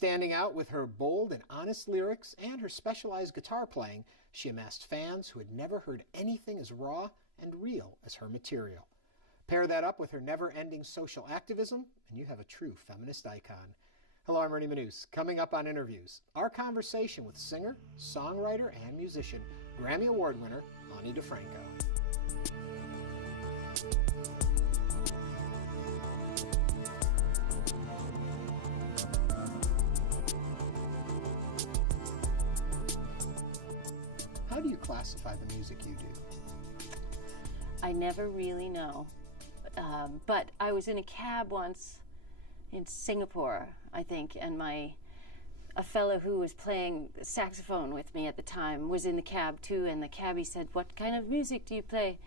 Standing out with her bold and honest lyrics and her specialized guitar playing, she amassed fans who had never heard anything as raw and real as her material. Pair that up with her never-ending social activism, and you have a true feminist icon. Hello, I'm Ernie Manouse. Coming up on Interviews, our conversation with singer, songwriter, and musician, Grammy Award winner, Ani DiFranco. How do you classify the music you do? I never really know. But I was in a cab once in Singapore, I think, and a fellow who was playing saxophone with me at the time was in the cab too, and the cabbie said, "What kind of music do you play?"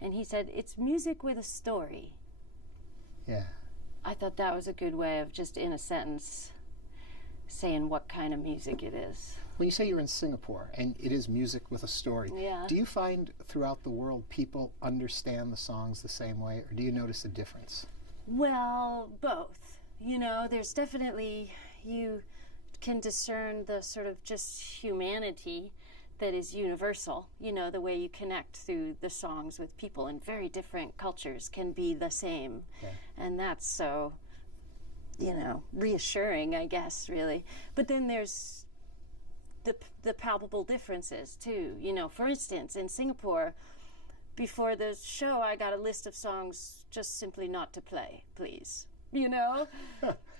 And he said, "It's music with a story." Yeah. I thought that was a good way of just in a sentence saying what kind of music it is. When you say you're in Singapore and it is music with a story, yeah. Do you find throughout the world people understand the songs the same way, or do you notice a difference? Well, both. You know, there's definitely, you can discern the sort of just humanity that is universal. You know, the way you connect through the songs with people in very different cultures can be the same. Okay. And that's so, you know, reassuring, I guess, really. But then there's the palpable differences too. You know, for instance, in Singapore, before the show, I got a list of songs just simply not to play, please. You know?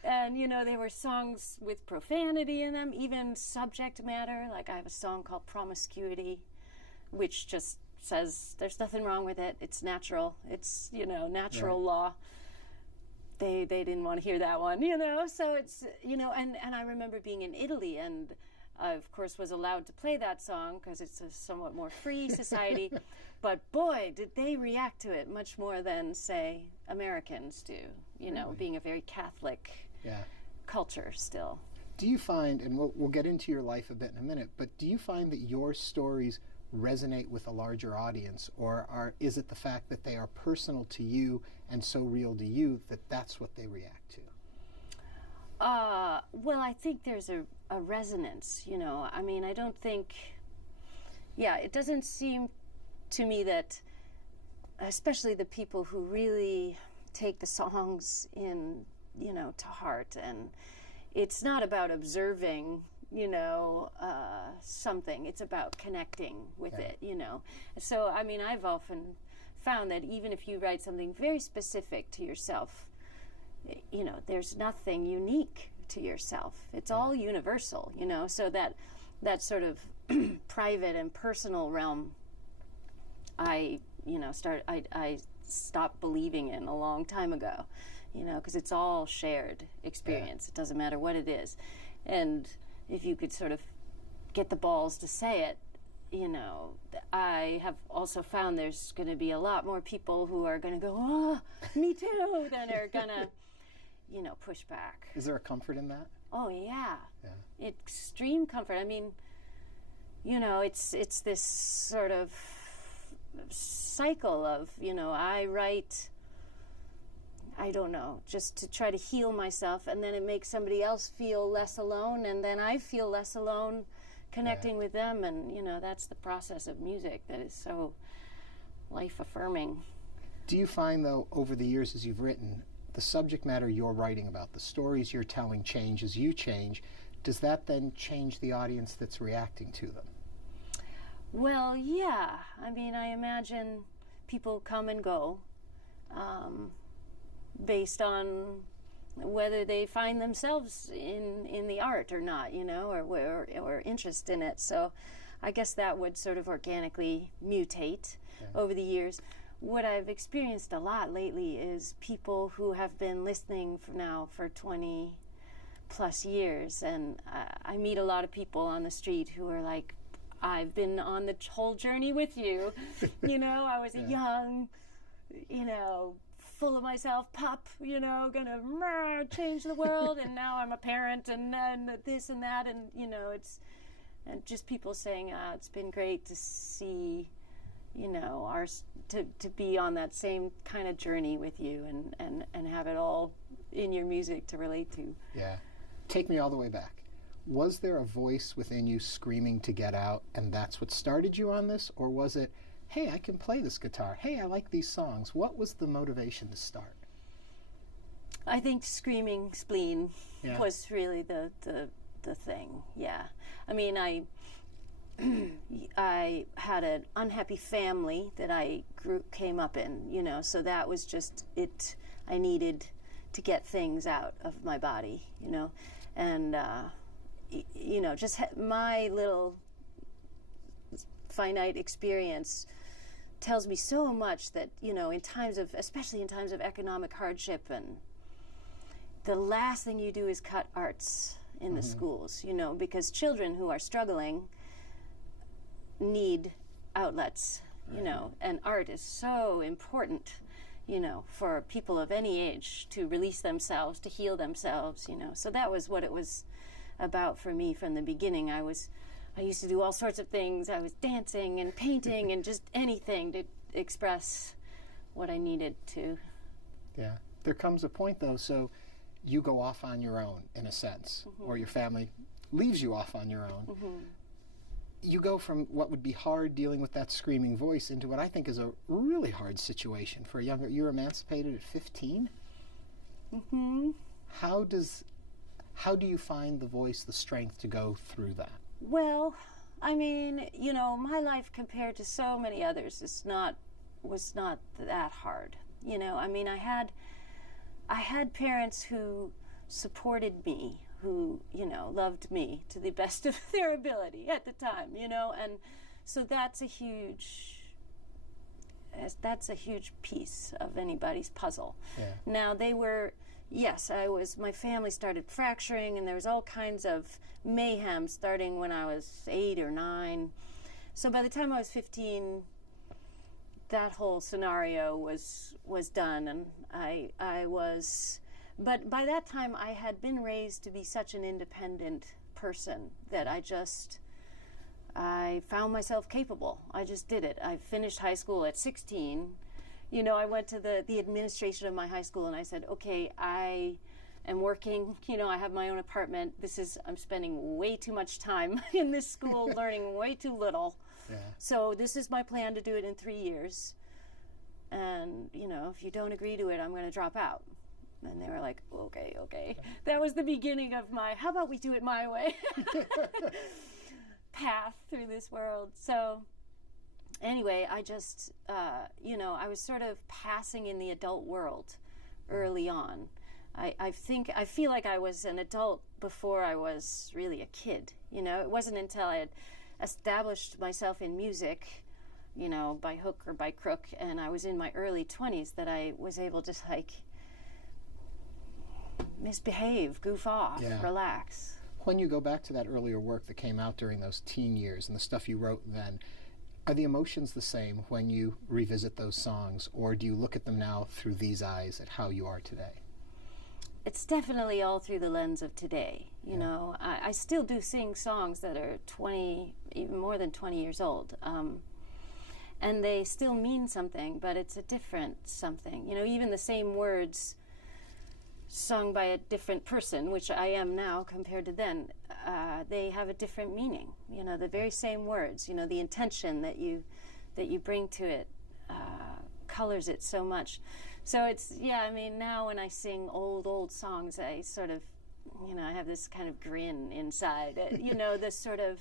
And, you know, they were songs with profanity in them, even subject matter. Like I have a song called Promiscuity, which just says there's nothing wrong with it. It's natural. It's, you know, natural law. They didn't want to hear that one, you know? So it's, you know, and I remember being in Italy, and I, of course, was allowed to play that song because it's a somewhat more free society. But boy, did they react to it much more than, say, Americans do, you know, Really? being a very Catholic culture still. Do you find, and we'll get into your life a bit in a minute, but do you find that your stories resonate with a larger audience, or is it the fact that they are personal to you and so real to you that that's what they react to? Well, I think there's a resonance, you know. I mean, I don't think, it doesn't seem to me that, especially the people who really take the songs in, you know, to heart, and it's not about observing, you know, something. It's about connecting with it, you know. So, I mean, I've often found that even if you write something very specific to yourself, you know, there's nothing unique to yourself. It's all universal, you know. So that sort of private and personal realm, I stopped believing in a long time ago, you know, because it's all shared experience. It doesn't matter what it is. And if you could sort of get the balls to say it, you know, I have also found there's going to be a lot more people who are going to go, "Oh, me too," than are going to, you know, push back. Is there a comfort in that? Oh, yeah. Extreme comfort. I mean, you know, it's this sort of cycle of, you know, I write, I don't know, just to try to heal myself, and then it makes somebody else feel less alone, and then I feel less alone connecting with them, and, you know, that's the process of music that is so life-affirming. Do you find, though, over the years as you've written, the subject matter you're writing about, the stories you're telling change as you change, does that then change the audience that's reacting to them? Well, yeah. I mean, I imagine people come and go based on whether they find themselves in the art or not, you know, or interest in it. So I guess that would sort of organically mutate over the years. What I've experienced a lot lately is people who have been listening for 20 plus years, and I meet a lot of people on the street who are like, "I've been on the whole journey with you." You know, I was a young, you know, full of myself pup, you know, gonna change the world, and now I'm a parent, and then this and that, and, you know, and just people saying, "It's been great to see, you know, to be on that same kind of journey with you, and have it all in your music to relate to." Yeah. Take me all the way back. Was there a voice within you screaming to get out, and that's what started you on this? Or was it, hey, I can play this guitar. Hey, I like these songs. What was the motivation to start? I think screaming spleen was really the thing. Yeah. I mean, I had an unhappy family that I came up in, you know, so that was just it. I needed to get things out of my body, you know, and you know, just my little finite experience tells me so much that, you know, in times of, especially in times of economic hardship, and the last thing you do is cut arts in the schools, you know, because children who are struggling need outlets, you know, and art is so important, you know, for people of any age to release themselves, to heal themselves, you know. So that was what it was about for me from the beginning. I used to do all sorts of things. I was dancing and painting and just anything to express what I needed to. Yeah. There comes a point, though, so you go off on your own, in a sense, or your family leaves you off on your own. You go from what would be hard, dealing with that screaming voice, into what I think is a really hard situation for a younger. You're emancipated at 15? How do you find the voice, the strength to go through that? Well, I mean, you know, my life compared to so many others was not that hard. You know, I mean, I had parents who supported me, who, you know, loved me to the best of their ability at the time, you know, and so that's a huge piece of anybody's puzzle. Yeah. Now, they were, yes, my family started fracturing, and there was all kinds of mayhem starting when I was 8 or 9. So by the time I was 15, that whole scenario was done, and but by that time I had been raised to be such an independent person that I found myself capable. I just did it. I finished high school at 16. You know, I went to the administration of my high school and I said, okay, I am working, you know, I have my own apartment. I'm spending way too much time in this school, learning way too little. Yeah. So this is my plan to do it in 3 years. And, you know, if you don't agree to it, I'm going to drop out. And they were like, okay. That was the beginning of my, how about we do it my way, path through this world. So anyway, I just, you know, I was sort of passing in the adult world early on. I feel like I was an adult before I was really a kid. You know, it wasn't until I had established myself in music, you know, by hook or by crook, and I was in my early 20s that I was able to, like, misbehave, goof off, relax. When you go back to that earlier work that came out during those teen years and the stuff you wrote then, are the emotions the same when you revisit those songs, or do you look at them now through these eyes at how you are today? It's definitely all through the lens of today. You know, I still do sing songs that are 20, even more than 20 years old. And they still mean something, but it's a different something. You know, even the same words sung by a different person, which I am now compared to then, they have a different meaning. You know, the very same words, you know, the intention that you bring to it colors it so much. So it's, I mean, now when I sing old songs, I sort of, you know, I have this kind of grin inside, you know, this sort of,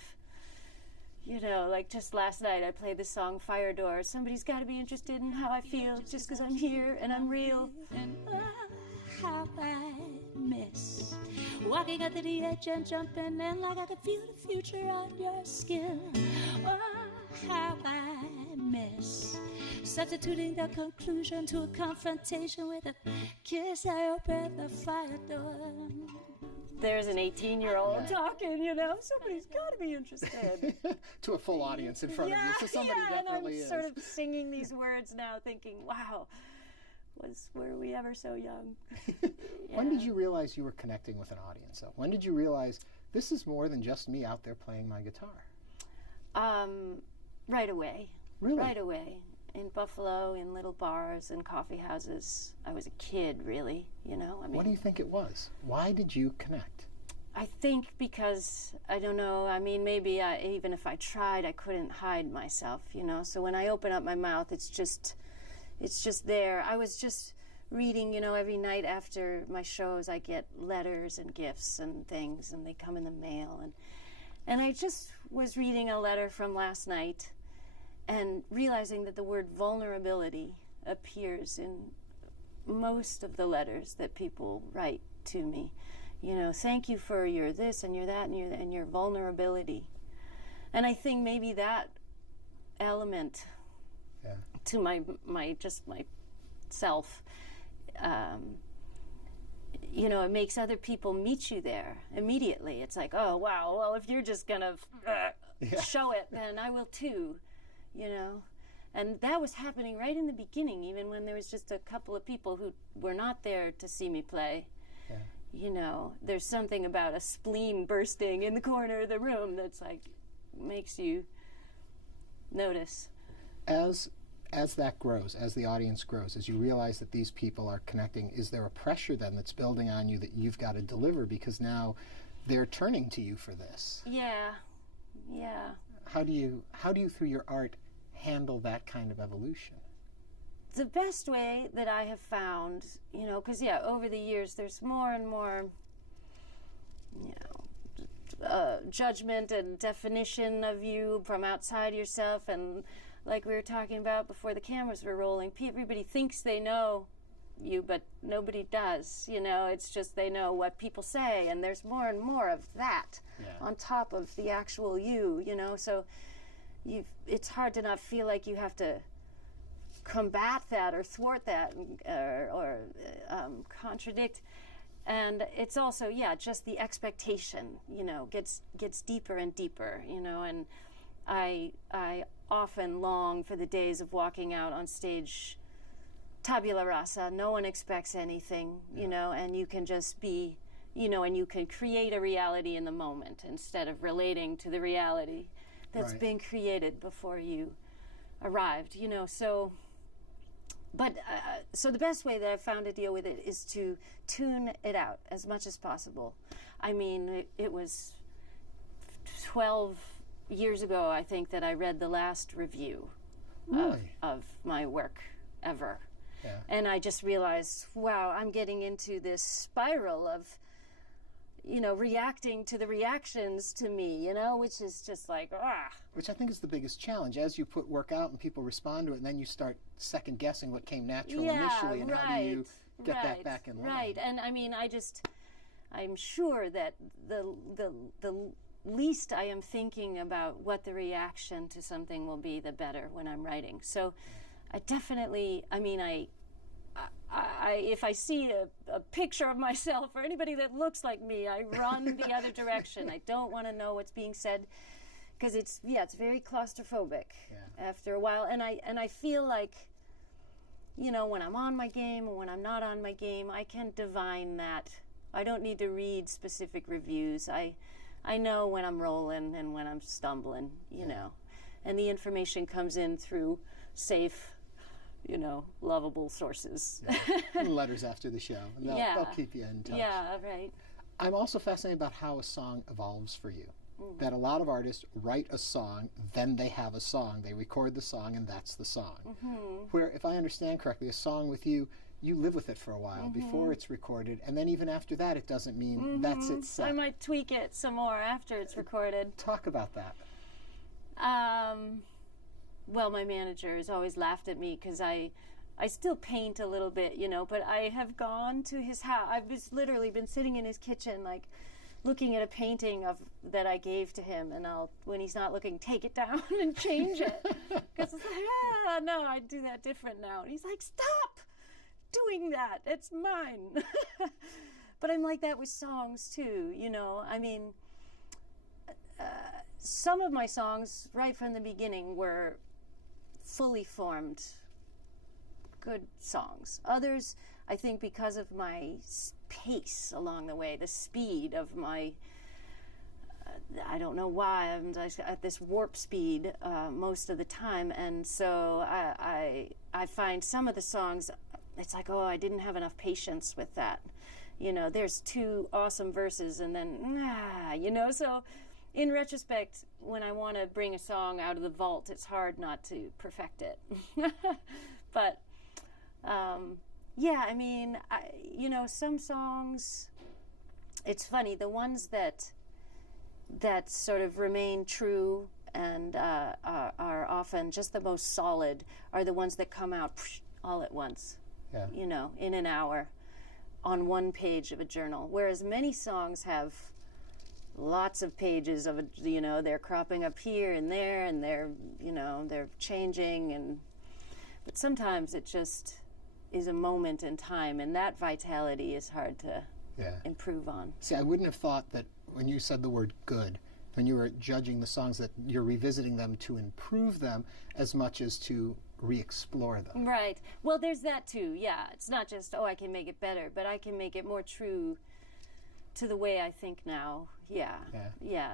you know, like just last night I played the song Fire Door. Somebody's got to be interested in how I feel just because I'm here and I'm real. And how I miss walking at the edge and jumping in like I could feel the future on your skin. Oh, how I miss substituting the conclusion to a confrontation with a kiss. I open the fire door. There's an 18-year-old talking, you know, somebody's got to be interested. To a full audience in front of you, so somebody definitely is. And I'm sort of singing these words now thinking, wow, were we ever so young? When did you realize you were connecting with an audience, though? When did you realize this is more than just me out there playing my guitar? Right away. Really? Right away. In Buffalo, in little bars and coffee houses. I was a kid, really, you know. I mean, what do you think it was? Why did you connect? I think because, I don't know, I mean, maybe even if I tried, I couldn't hide myself, you know. So when I open up my mouth, it's just there. I was just reading, you know, every night after my shows, I get letters and gifts and things, and they come in the mail. And I just was reading a letter from last night and realizing that the word vulnerability appears in most of the letters that people write to me. You know, thank you for your this and your that and your vulnerability. And I think maybe that element to my self, you know, it makes other people meet you there immediately. It's like, oh, wow, well, if you're just going to show it, then I will too, you know. And that was happening right in the beginning, even when there was just a couple of people who were not there to see me play. Yeah. You know, there's something about a spleen bursting in the corner of the room that's like, makes you notice. As that grows, as the audience grows, as you realize that these people are connecting, is there a pressure then that's building on you that you've got to deliver because now they're turning to you for this? Yeah. How do you through your art handle that kind of evolution? The best way that I have found, you know, because over the years there's more and more, you know, judgment and definition of you from outside yourself, and like we were talking about before the cameras were rolling, everybody thinks they know you, but nobody does. You know, it's just they know what people say, and there's more and more of that on top of the actual you. You know, so it's hard to not feel like you have to combat that or thwart that or contradict. And it's also just the expectation, you know, gets deeper and deeper, you know. And I often long for the days of walking out on stage tabula rasa. No one expects anything, you know, and you can just be, you know, and you can create a reality in the moment instead of relating to the reality that's been created before you arrived, you know. So so the best way that I've found to deal with it is to tune it out as much as possible. I mean, it was 12 years ago, I think, that I read the last review of my work ever. Yeah. And I just realized, wow, I'm getting into this spiral of, you know, reacting to the reactions to me, you know, which is just like, Which I think is the biggest challenge. As you put work out and people respond to it, and then you start second guessing what came natural initially, and how do you get that back in line? Right, and I mean, I'm sure that the least I am thinking about what the reaction to something will be, the better when I'm writing. So I definitely, I mean, I if I see a picture of myself or anybody that looks like me, I run the other direction. I don't want to know what's being said, because it's very claustrophobic after a while. And I feel like, you know, when I'm on my game or when I'm not on my game, I can divine that. I don't need to read specific reviews. I know when I'm rolling and when I'm stumbling, you know, and the information comes in through safe, you know, lovable sources. Letters after the show. And they'll keep you in touch. Yeah, right. I'm also fascinated about how a song evolves for you. That a lot of artists write a song, then they have a song. They record the song, and that's the song. Where, if I understand correctly, a song with you, you live with it for a while before it's recorded, and then even after that, it doesn't mean that's it set. I might tweak it some more after it's recorded. Talk about that. Well, my manager has always laughed at me because I still paint a little bit, you know, but I have gone to his house. I've just literally been sitting in his kitchen, like, looking at a painting that I gave to him, and I'll, when he's not looking, take it down and change it. Because it's like, no, I do that different now. And he's like, stop doing that. It's mine. But I'm like that with songs, too, you know. I mean, some of my songs, right from the beginning, were fully formed good songs. Others, I think, because of my pace along the way, the speed of my, I don't know why, I'm at this warp speed most of the time, and so I find some of the songs, it's like, oh, I didn't have enough patience with that, you know, there's two awesome verses and then, you know, so in retrospect, when I want to bring a song out of the vault, it's hard not to perfect it. But, yeah, I mean, you know, some songs, it's funny, the ones that sort of remain true and are often just the most solid are the ones that come out all at once, you know, in an hour on one page of a journal, whereas many songs have lots of pages of, you know, they're cropping up here and there and they're, you know, they're changing, but sometimes it just is a moment in time, and that vitality is hard to improve on. See, I wouldn't have thought that when you said the word good, when you were judging the songs, that you're revisiting them to improve them as much as to re-explore them. Right. Well, there's that too, yeah. It's not just, oh, I can make it better, but I can make it more true to the way I think now. Yeah.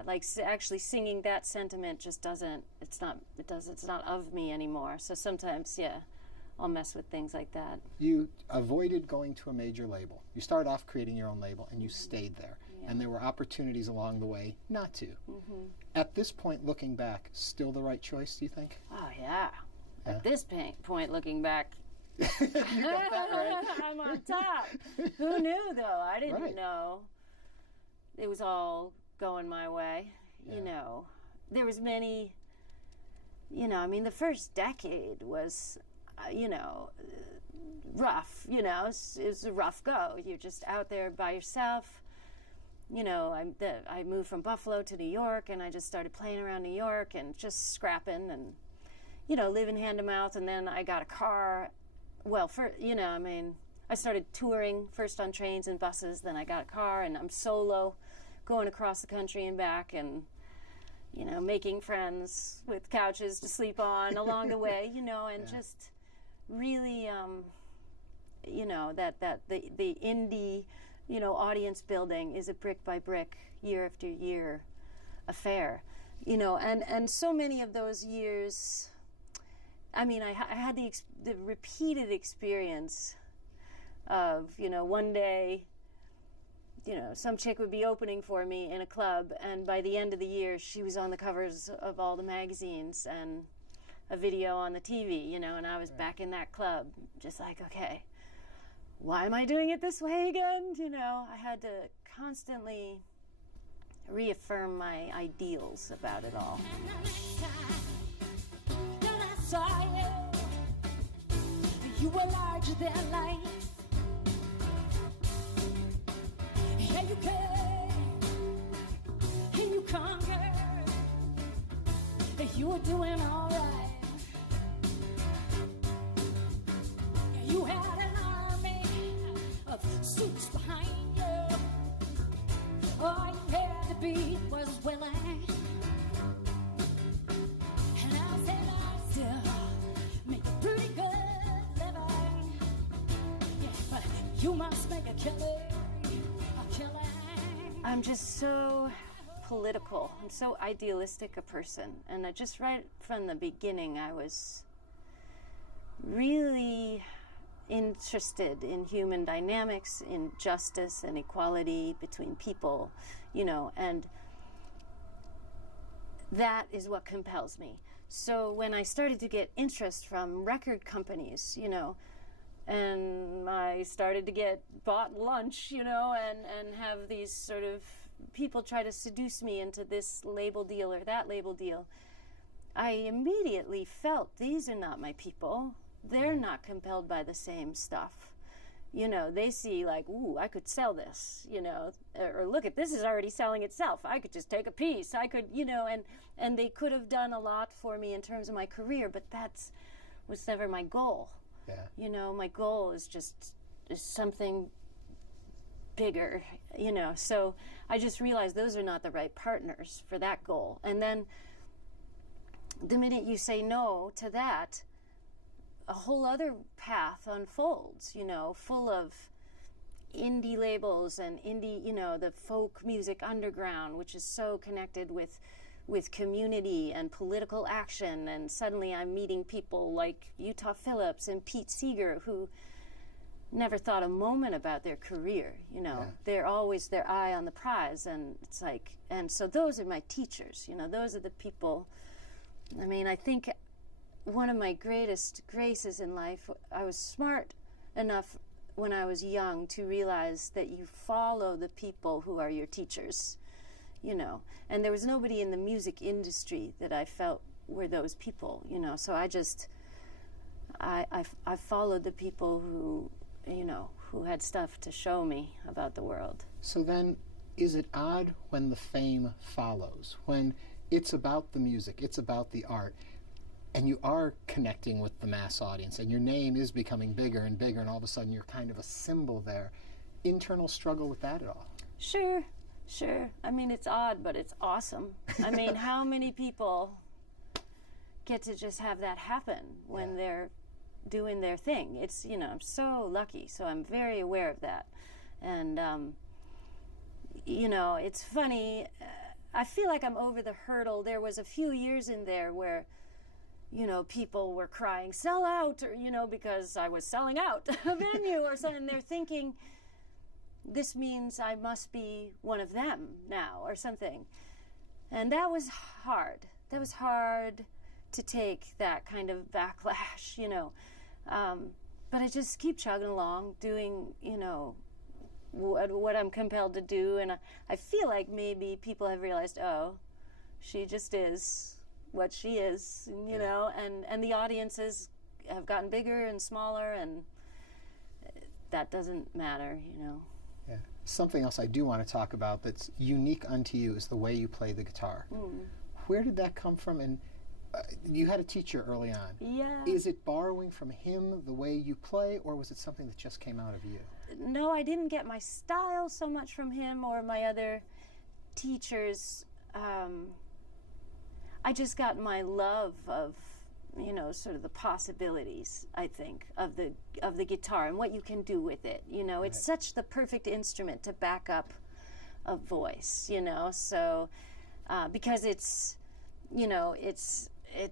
Like actually singing that sentiment just doesn't, it's not of me anymore. So sometimes, I'll mess with things like that. You avoided going to a major label. You started off creating your own label, and you stayed there. Yeah. And there were opportunities along the way not to. Mm-hmm. At this point, looking back, still the right choice, do you think? Oh, yeah. At this point, looking back, you got that right. I'm on top. Who knew, though? I didn't know. It was all going my way. You know, there was many, you know, I mean, the first decade was, you know, rough, you know, it was a rough go. You're just out there by yourself. You know, I moved from Buffalo to New York, and I just started playing around New York and just scrapping and, you know, living hand to mouth. And then I got a car. Well, you know, I mean, I started touring first on trains and buses, then I got a car, and I'm solo going across the country and back, and, you know, making friends with couches to sleep on along the way, you know, and just really, you know, that the indie, you know, audience building is a brick by brick, year after year affair, you know, and so many of those years, I mean, I had the repeated experience of, you know, one day, you know, some chick would be opening for me in a club, and by the end of the year, she was on the covers of all the magazines and a video on the TV, you know, and I was back in that club, just like, okay, why am I doing it this way again? You know, I had to constantly reaffirm my ideals about it all. You were larger than life. Yeah, you came and you conquered. You were doing all right. You had an army of suits behind you. All you had to be was willing. And I said I still make a pretty good living. Yeah, but you must make a killing. I'm just so political. I'm so idealistic a person. And just right from the beginning, I was really interested in human dynamics, in justice and equality between people, you know, and that is what compels me. So when I started to get interest from record companies, you know, and I started to get bought lunch, you know, and have these sort of people try to seduce me into this label deal or that label deal, I immediately felt these are not my people. They're not compelled by the same stuff. You know, they see like, ooh, I could sell this, you know, or look at this is already selling itself. I could just take a piece. I could, you know, and they could have done a lot for me in terms of my career, but was never my goal. Yeah. You know, my goal is something bigger, you know. So I just realized those are not the right partners for that goal. And then the minute you say no to that, a whole other path unfolds, you know, full of indie labels and indie, you know, the folk music underground, which is so connected with community and political action, and suddenly I'm meeting people like Utah Phillips and Pete Seeger who never thought a moment about their career, you know. Yeah. They're always their eye on the prize, and it's like, and so those are my teachers, you know. Those are the people. I mean, I think one of my greatest graces in life, I was smart enough when I was young to realize that you follow the people who are your teachers, you know. And there was nobody in the music industry that I felt were those people, you know. So I just, I followed the people who, you know, who had stuff to show me about the world. So then, is it odd when the fame follows, when it's about the music, it's about the art, and you are connecting with the mass audience, and your name is becoming bigger and bigger, and all of a sudden you're kind of a symbol there? Internal struggle with that at all? Sure. I mean, it's odd, but it's awesome. I mean, how many people get to just have that happen when they're doing their thing? It's, you know, I'm so lucky, so I'm very aware of that. And, you know, it's funny, I feel like I'm over the hurdle. There was a few years in there where, you know, people were crying, sell out, or, you know, because I was selling out a venue or something. They're thinking, this means I must be one of them now or something. And that was hard. That was hard to take, that kind of backlash, you know. But I just keep chugging along, doing, you know, what I'm compelled to do. And I feel like maybe people have realized, oh, she just is what she is, you know, and the audiences have gotten bigger and smaller, and that doesn't matter, you know. Yeah. Something else I do want to talk about that's unique unto you is the way you play the guitar. Where did that come from? And you had a teacher early on. Yeah. Is it borrowing from him, the way you play, or was it something that just came out of you? No, I didn't get my style so much from him or my other teachers. I just got my love of, you know, sort of the possibilities, I think, of the guitar and what you can do with it. You know, it's such the perfect instrument to back up a voice, you know. So because it's, you know, it's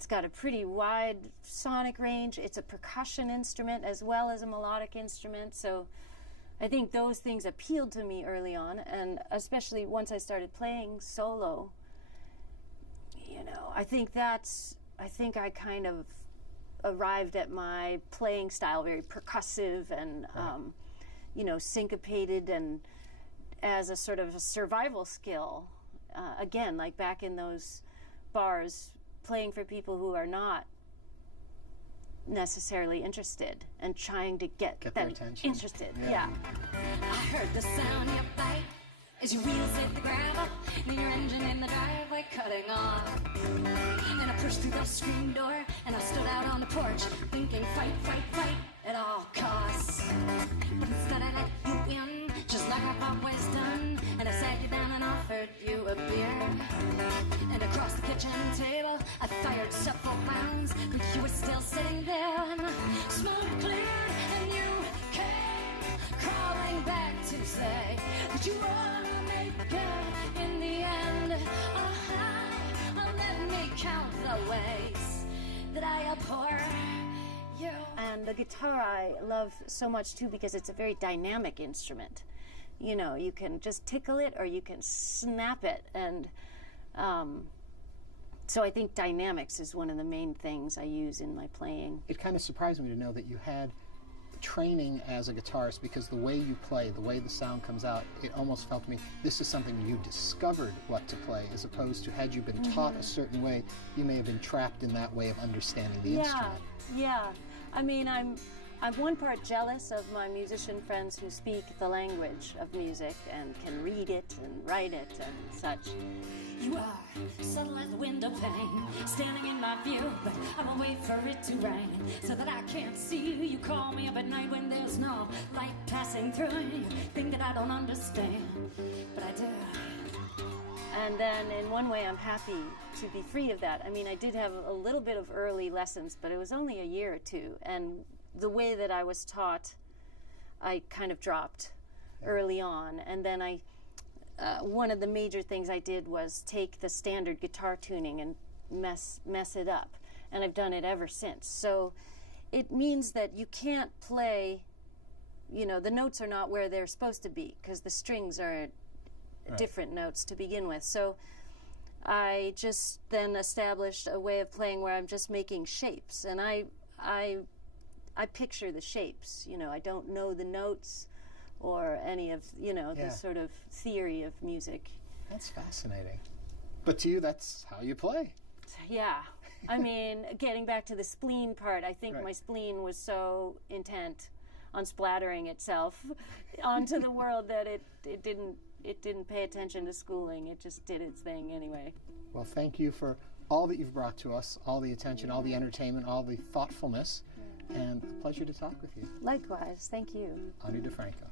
got a pretty wide sonic range. It's a percussion instrument as well as a melodic instrument. So I think those things appealed to me early on, and especially once I started playing solo, you know, I think I kind of arrived at my playing style, very percussive and, you know, syncopated, and as a sort of a survival skill. Again, like back in those bars, playing for people who are not necessarily interested and trying to get their them attention. Interested. Yeah. I heard the sound you bite as your wheels hit the gravel, then your engine in the driveway cutting off. Then I pushed through the screen door and I stood out on the porch, thinking fight, fight, fight at all costs. But instead I let you in, just like I've always done, and I sat you down and offered you a beer. And across the kitchen table I fired several rounds, but you were still sitting there, and the smoke cleared and you came crawling back to say that you wanna make it in the end. Let me count the ways that I abhor you. And the guitar I love so much too because it's a very dynamic instrument. You know, you can just tickle it or you can snap it, and so I think dynamics is one of the main things I use in my playing. It kind of surprised me to know that you had training as a guitarist, because the way you play, the way the sound comes out, it almost felt to me this is something you discovered what to play, as opposed to had you been taught a certain way, you may have been trapped in that way of understanding the instrument. Yeah. I mean, I'm one part jealous of my musician friends who speak the language of music and can read it and write it and such. You are subtle as the window pane, standing in my view, but I will wait for it to rain so that I can't see you. You call me up at night when there's no light passing through, and you think that I don't understand, but I do. And then in one way I'm happy to be free of that. I mean, I did have a little bit of early lessons, but it was only a year or two, and the way that I was taught, I kind of dropped early on. And then one of the major things I did was take the standard guitar tuning and mess it up. And I've done it ever since. So it means that you can't play you know, the notes are not where they're supposed to be because the strings are different notes to begin with. So I just then established a way of playing where I'm just making shapes, and I picture the shapes. You know, I don't know the notes or any of, you know, the sort of theory of music. That's fascinating. But to you, that's how you play. Yeah. I mean, getting back to the spleen part, I think my spleen was so intent on splattering itself onto the world that it didn't pay attention to schooling. It just did its thing anyway. Well, thank you for all that you've brought to us, all the attention, all the entertainment, all the thoughtfulness, and a pleasure to talk with you. Likewise, thank you. Ani DiFranco.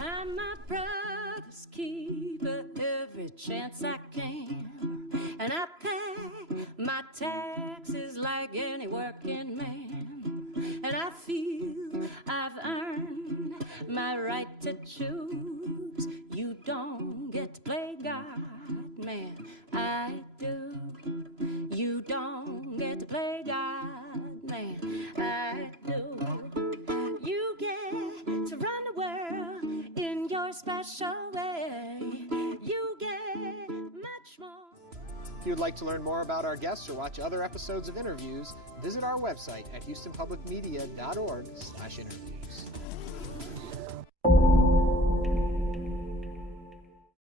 I'm my brother's keeper every chance I can, and I pay my taxes like any working man, and I feel I've earned my right to choose. You don't get to play God, man, I do. You don't get to play God, man, I do. You get to run the world in your special way. You get much more. If you'd like to learn more about our guests or watch other episodes of Interviews, visit our website at houstonpublicmedia.org/interviews.